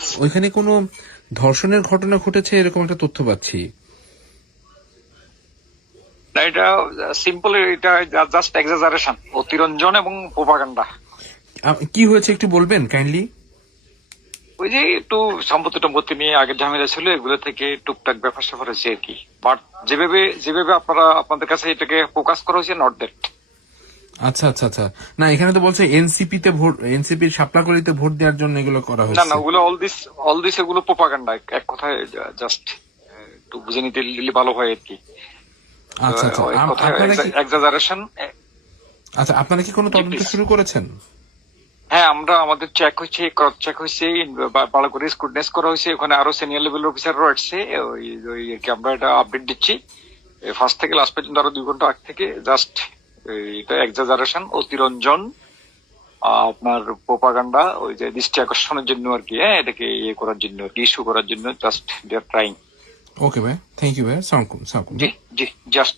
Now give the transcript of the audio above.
This. ওইখানে কোনো ধর্ষণের ঘটনা ঘটেছে এরকম একটা তথ্য পাচ্ছি। না, এটা সিম্পল, এটা জাস্ট এক্সাজারেশন, অতিরঞ্জন এবং প্রোপাগান্ডা। কি হয়েছে একটু বলবেন কাইন্ডলি? ওই যে একটু সম্পত্তি টম্পত্তি নিয়ে আগের ঝামেলা ছিল, এগুলো থেকে টুকটাক ব্যাপার স্যাপার হয়েছে আর কি। বাট যেভাবে যেভাবে আপনাদের কাছে এটাকে ফোকাস করা হয়েছে, নট দ্যাট। আচ্ছা আচ্ছা আচ্ছা, না এখানে তো বলছে এনসিপি তে ভোট, এনসিপি শাপলাকলিতে ভোট দেওয়ার জন্য এগুলো করা না হয়েছে। না, ওগুলো অল দিস এগুলো প্রোপাগান্ডা, এক কথায় জাস্ট একটু বুঝে নিতে দিলে ভালো হয় আর কি। আচ্ছা আচ্ছা, এক কথায় আপনারা কি, এক্সাজারেশন। আচ্ছা আপনারা কি কোনো জি তদন্ত প্লিজ। শুরু করেছেন? হ্যাঁ, আমাদের চেক হয়েছে, ক্রস চেক হয়েছে, ভালো করে স্ক্রুটনাইজ করা হয়েছে। ওখানে আরো সিনিয়র লেভেল অফিসাররা আসছে। ওই ওই আর কি, আমরা এটা আপডেট দিচ্ছি ফার্স্ট থেকে লাস্ট পর্যন্ত, আরো 2 ঘন্টা আগ থেকে। জাস্ট এটা এক্সাজারেশন, অতিরঞ্জন, আপনার প্রোপাগান্ডা, ওই যে দৃষ্টি আকর্ষণের জন্য আর কি। হ্যাঁ, এটাকে ইয়ে করার জন্য, ইস্যু করার জন্য, জাস্ট দে আর ট্রাইং। ওকে ভাই, থ্যাংক ইউ ভাই, সালাম। জি জি, জাস্ট